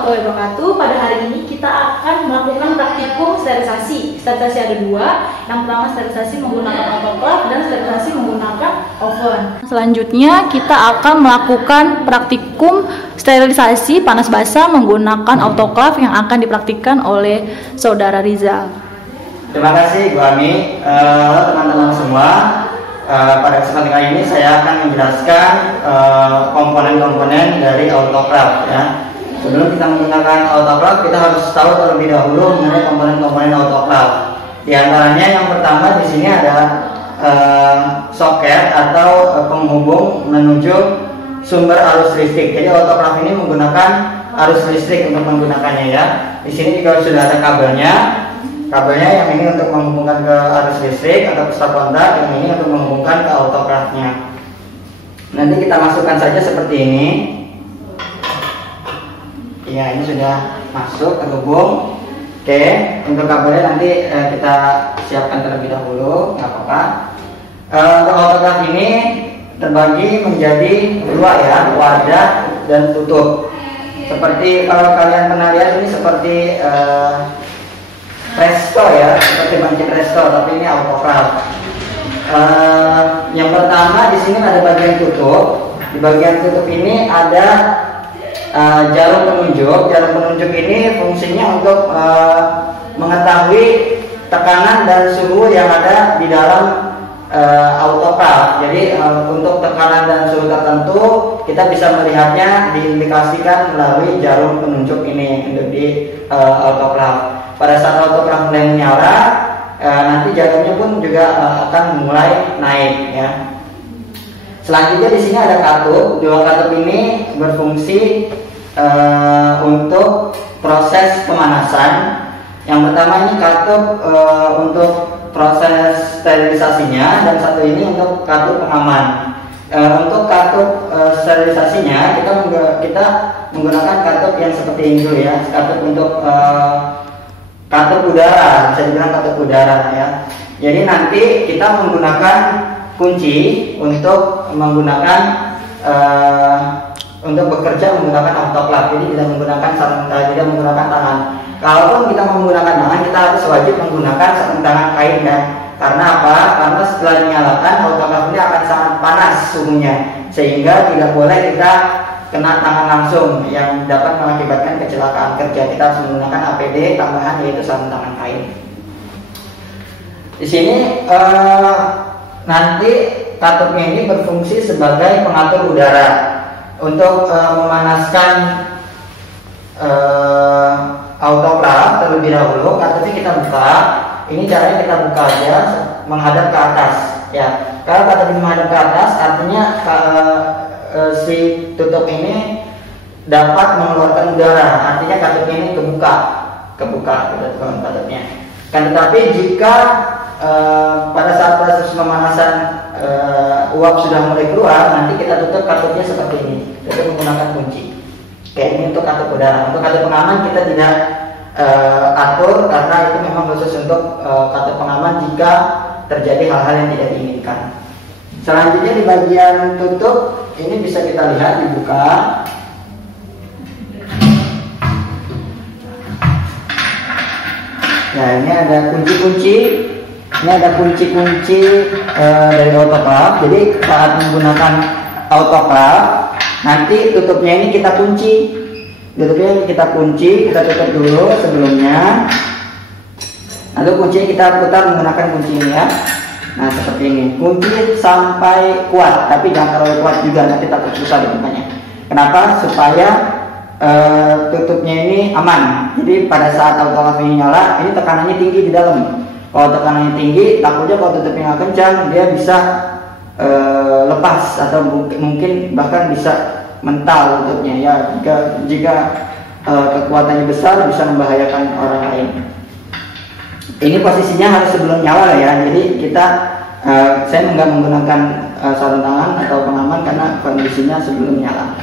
warahmatullahi wabarakatuh. Pada hari ini kita akan melakukan praktikum sterilisasi. Sterilisasi ada dua. Yang pertama sterilisasi menggunakan autoclave dan sterilisasi menggunakan oven. Selanjutnya kita akan melakukan praktikum sterilisasi panas basah menggunakan autoclave yang akan dipraktikkan oleh Saudara Rizal. Terima kasih Bu Ami. Halo teman-teman semua. Pada kesempatan kali ini saya akan menjelaskan komponen-komponen dari autoclave ya. Sebelum kita menggunakan autoclave, kita harus tahu terlebih dahulu mengenai komponen-komponen autoclave. Di antaranya yang pertama di sini ada soket atau penghubung menuju sumber arus listrik. Jadi autoclave ini menggunakan arus listrik untuk menggunakannya ya. Di sini juga sudah ada kabelnya. Kabelnya yang ini untuk menghubungkan ke arus listrik atau ke stop kontak, yang ini untuk menghubungkan ke autoclave-nya. Nanti kita masukkan saja seperti ini. Ya, ini sudah masuk terhubung. Oke, untuk kabelnya nanti kita siapkan terlebih dahulu, nggak apa-apa. Untuk autoclave ini terbagi menjadi dua ya, wadah dan tutup. Seperti kalau kalian pernah lihat ini seperti resto ya, seperti pancing resto, tapi ini autoclave. Yang pertama di sini ada bagian tutup. Di bagian tutup ini ada jarum penunjuk. Jarum penunjuk ini fungsinya untuk mengetahui tekanan dan suhu yang ada di dalam autoclave. Jadi untuk tekanan dan suhu tertentu kita bisa melihatnya diindikasikan melalui jarum penunjuk ini untuk di autoclave. Pada saat autoclave mulai menyala, nanti jarumnya pun juga akan mulai naik ya. Selanjutnya di sini ada katup. Dua katup ini berfungsi untuk proses pemanasan. Yang pertama ini katup untuk proses sterilisasinya, dan satu ini untuk katup pengaman. Untuk katup sterilisasinya kita menggunakan katup yang seperti ini dulu ya. Katup untuk katup udara, bisa dibilang katup udara ya. Jadi nanti kita menggunakan kunci untuk untuk bekerja menggunakan autoclave. Jadi tidak menggunakan tidak menggunakan tangan. Kalaupun kita menggunakan tangan, kita harus wajib menggunakan sarung tangan kain ya. Karena apa? Karena setelah dinyalakan autoclave ini akan sangat panas suhunya, sehingga tidak boleh kita kena tangan langsung yang dapat mengakibatkan kecelakaan kerja. Kita harus menggunakan APD tambahan, yaitu sarung tangan kain. Di sini nanti katupnya ini berfungsi sebagai pengatur udara untuk memanaskan autoclave. Terlebih dahulu katupnya kita buka. Ini caranya kita buka aja menghadap ke atas ya. Kalau katup ini menghadap ke atas, artinya si tutup ini dapat mengeluarkan udara, artinya katupnya ini kebuka katupnya. Kan tetapi jika pada saat proses pemanasan uap sudah mulai keluar, nanti kita tutup katupnya seperti ini, tutup menggunakan kunci. Kayak ini untuk katup udara. Untuk katup pengaman kita tidak atur, karena itu memang khusus untuk katup pengaman jika terjadi hal-hal yang tidak diinginkan. Selanjutnya di bagian tutup ini bisa kita lihat dibuka. Nah, ini ada kunci-kunci. Ini ada kunci-kunci dari autoclave. Jadi saat menggunakan autoclave, nanti tutupnya ini kita kunci. Tutupnya kita kunci, kita tutup dulu sebelumnya. Lalu kuncinya kita putar menggunakan kunci ini ya. Nah seperti ini, kunci sampai kuat, tapi jangan terlalu kuat juga, nanti takut susah dibukanya. Kenapa? Supaya tutupnya ini aman. Jadi pada saat autoclave ini nyala, ini tekanannya tinggi di dalam. Kalau tekanannya tinggi, takutnya kalau tutupnya nggak kencang, dia bisa lepas atau mungkin bahkan bisa mental tutupnya ya. Jika kekuatannya besar, bisa membahayakan orang lain. Ini posisinya harus sebelum nyala ya. Jadi saya nggak menggunakan sarung tangan atau pengaman karena kondisinya sebelum nyala.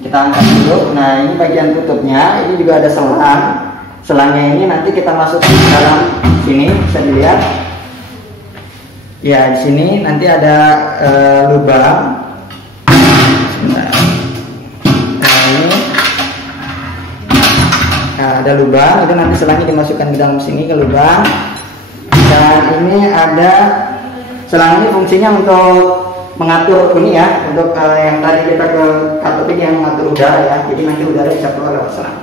Kita angkat dulu. Nah ini bagian tutupnya. Ini juga ada selang. Selangnya ini nanti kita masukkan ke dalam sini, bisa dilihat. Ya di sini nanti ada lubang. ada lubang, itu nanti selangnya dimasukkan ke dalam sini ke lubang. Dan ini ada selang, ini fungsinya untuk mengatur ini ya, untuk yang tadi kita ke katup ini yang mengatur udara ya, jadi nanti udara bisa keluar lewat selang.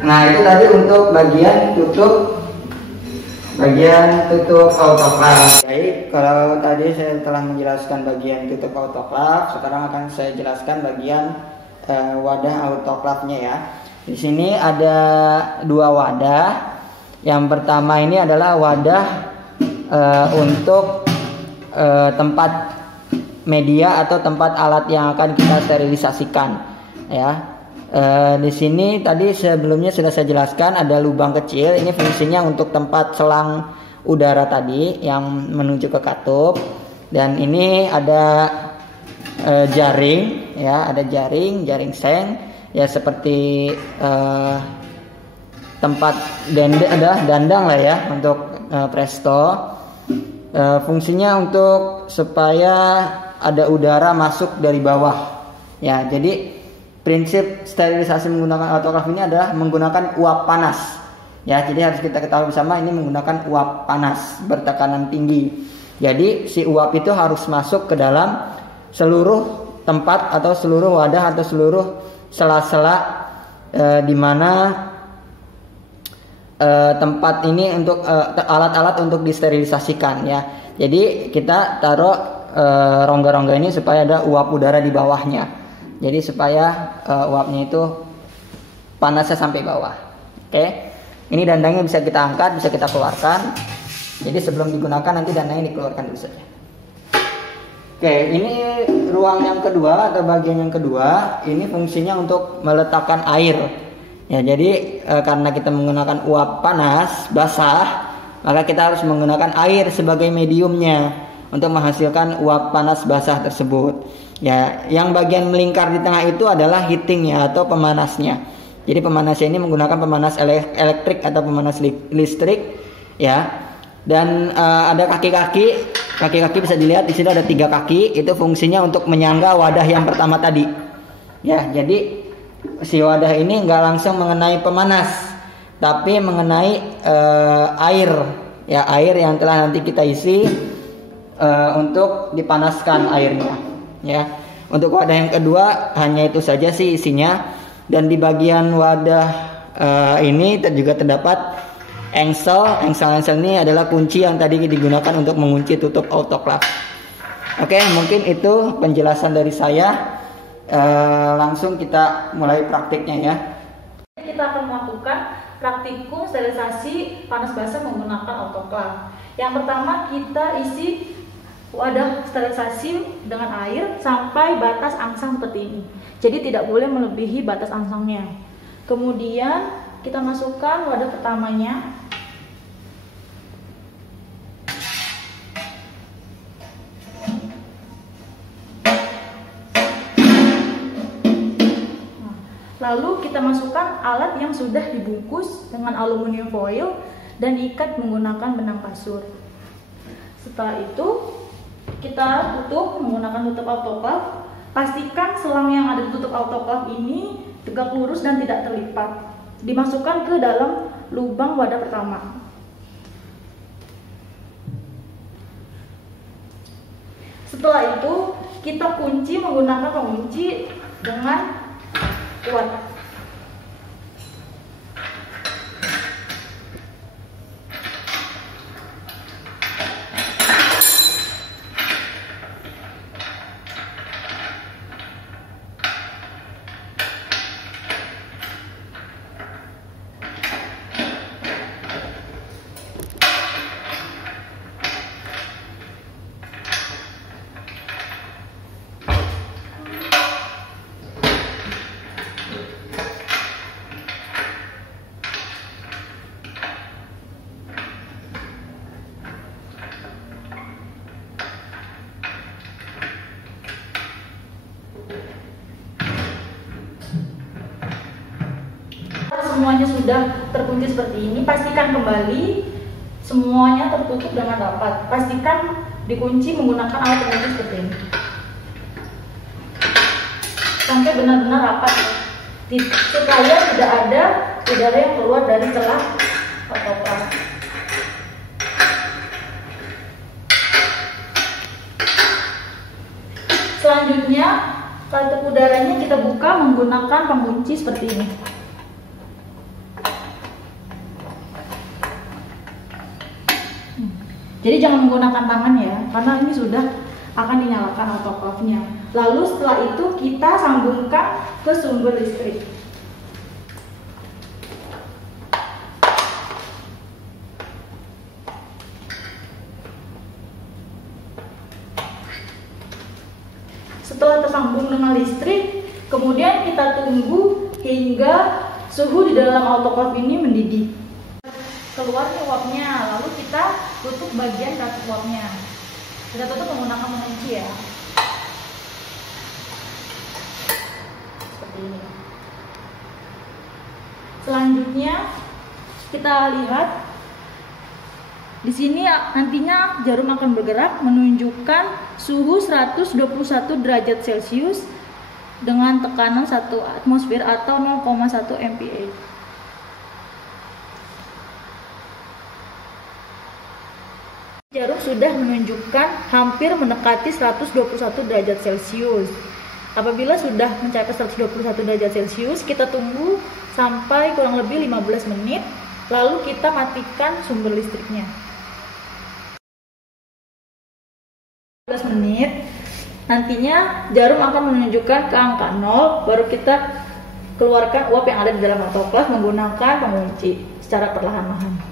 Nah itu tadi untuk bagian tutup autoclave. Baik, kalau tadi saya telah menjelaskan bagian tutup autoclave, sekarang akan saya jelaskan bagian wadah autoclave-nya ya. Di sini ada dua wadah. Yang pertama ini adalah wadah untuk tempat media atau tempat alat yang akan kita sterilisasikan ya. Di sini tadi sebelumnya sudah saya jelaskan ada lubang kecil, ini fungsinya untuk tempat selang udara tadi yang menuju ke katup. Dan ini ada jaring ya, ada jaring seng ya, seperti tempat dandang lah ya untuk presto. Fungsinya untuk supaya ada udara masuk dari bawah ya. Jadi prinsip sterilisasi menggunakan autoclave ini adalah menggunakan uap panas ya. Jadi harus kita ketahui bersama, ini menggunakan uap panas bertekanan tinggi. Jadi si uap itu harus masuk ke dalam seluruh tempat atau seluruh wadah atau seluruh sela-sela di mana tempat ini untuk alat-alat untuk disterilisasikan ya. Jadi kita taruh rongga-rongga ini supaya ada uap udara di bawahnya. Jadi supaya uapnya itu panasnya sampai bawah. Oke. Ini dandangnya bisa kita angkat, bisa kita keluarkan. Jadi sebelum digunakan nanti dandangnya dikeluarkan dulu saja. Oke, ini ruang yang kedua atau bagian yang kedua. Ini fungsinya untuk meletakkan air. Ya, jadi karena kita menggunakan uap panas basah, maka kita harus menggunakan air sebagai mediumnya untuk menghasilkan uap panas basah tersebut. Ya, yang bagian melingkar di tengah itu adalah heatingnya atau pemanasnya. Jadi pemanasnya ini menggunakan pemanas elektrik atau pemanas listrik, ya. Dan ada kaki-kaki bisa dilihat di sini ada 3 kaki. Itu fungsinya untuk menyangga wadah yang pertama tadi. Ya, jadi si wadah ini nggak langsung mengenai pemanas, tapi mengenai air, ya, air yang telah nanti kita isi untuk dipanaskan airnya. Ya, untuk wadah yang kedua hanya itu saja sih isinya. Dan di bagian wadah ini juga terdapat engsel. Engsel ini adalah kunci yang tadi digunakan untuk mengunci tutup autoclave. Oke, mungkin itu penjelasan dari saya. Langsung kita mulai praktiknya ya. Kita akan melakukan praktikum sterilisasi panas basah menggunakan autoclave. Yang pertama kita isi wadah sterilisasi dengan air sampai batas angsang seperti ini. Jadi tidak boleh melebihi batas angsangnya. Kemudian kita masukkan wadah pertamanya. Lalu kita masukkan alat yang sudah dibungkus dengan aluminium foil dan ikat menggunakan benang kasur. Setelah itu kita tutup menggunakan tutup autoclave. Pastikan selang yang ada di tutup autoclave ini tegak lurus dan tidak terlipat. Dimasukkan ke dalam lubang wadah pertama. Setelah itu kita kunci menggunakan pengunci dengan kuat. Semuanya sudah terkunci seperti ini, pastikan kembali semuanya tertutup dengan rapat. Pastikan dikunci menggunakan alat pengunci seperti ini sampai benar-benar rapat. supaya tidak ada udara yang keluar dari celah autoclave. Selanjutnya, katup udaranya kita buka menggunakan pengunci seperti ini. Jadi jangan menggunakan tangan ya, karena ini sudah akan dinyalakan autoclave-nya. Lalu setelah itu kita sambungkan ke sumber listrik. Setelah tersambung dengan listrik, kemudian kita tunggu hingga suhu di dalam autoclave ini mendidih. Keluarnya uapnya, lalu kita tutup bagian katup uapnya. Kita tutup menggunakan pengunci ya. Seperti ini. Selanjutnya kita lihat di sini nantinya jarum akan bergerak menunjukkan suhu 121 derajat Celcius dengan tekanan 1 atmosfer atau 0,1 MPa. Jarum sudah menunjukkan hampir mendekati 121 derajat Celcius. Apabila sudah mencapai 121 derajat Celcius, kita tunggu sampai kurang lebih 15 menit, lalu kita matikan sumber listriknya. 15 menit, nantinya jarum akan menunjukkan ke angka 0, baru kita keluarkan uap yang ada di dalam autoclave menggunakan pengunci secara perlahan-lahan.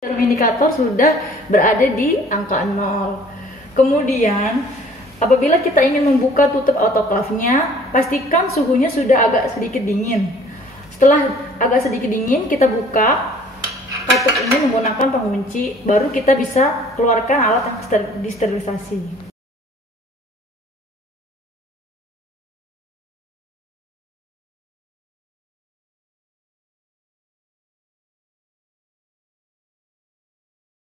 Jarum indikator sudah berada di angka 0. Kemudian apabila kita ingin membuka tutup autoclave-nya, pastikan suhunya sudah agak sedikit dingin. Setelah agak sedikit dingin, kita buka katup ini menggunakan pengunci, baru kita bisa keluarkan alat yang disterilisasi.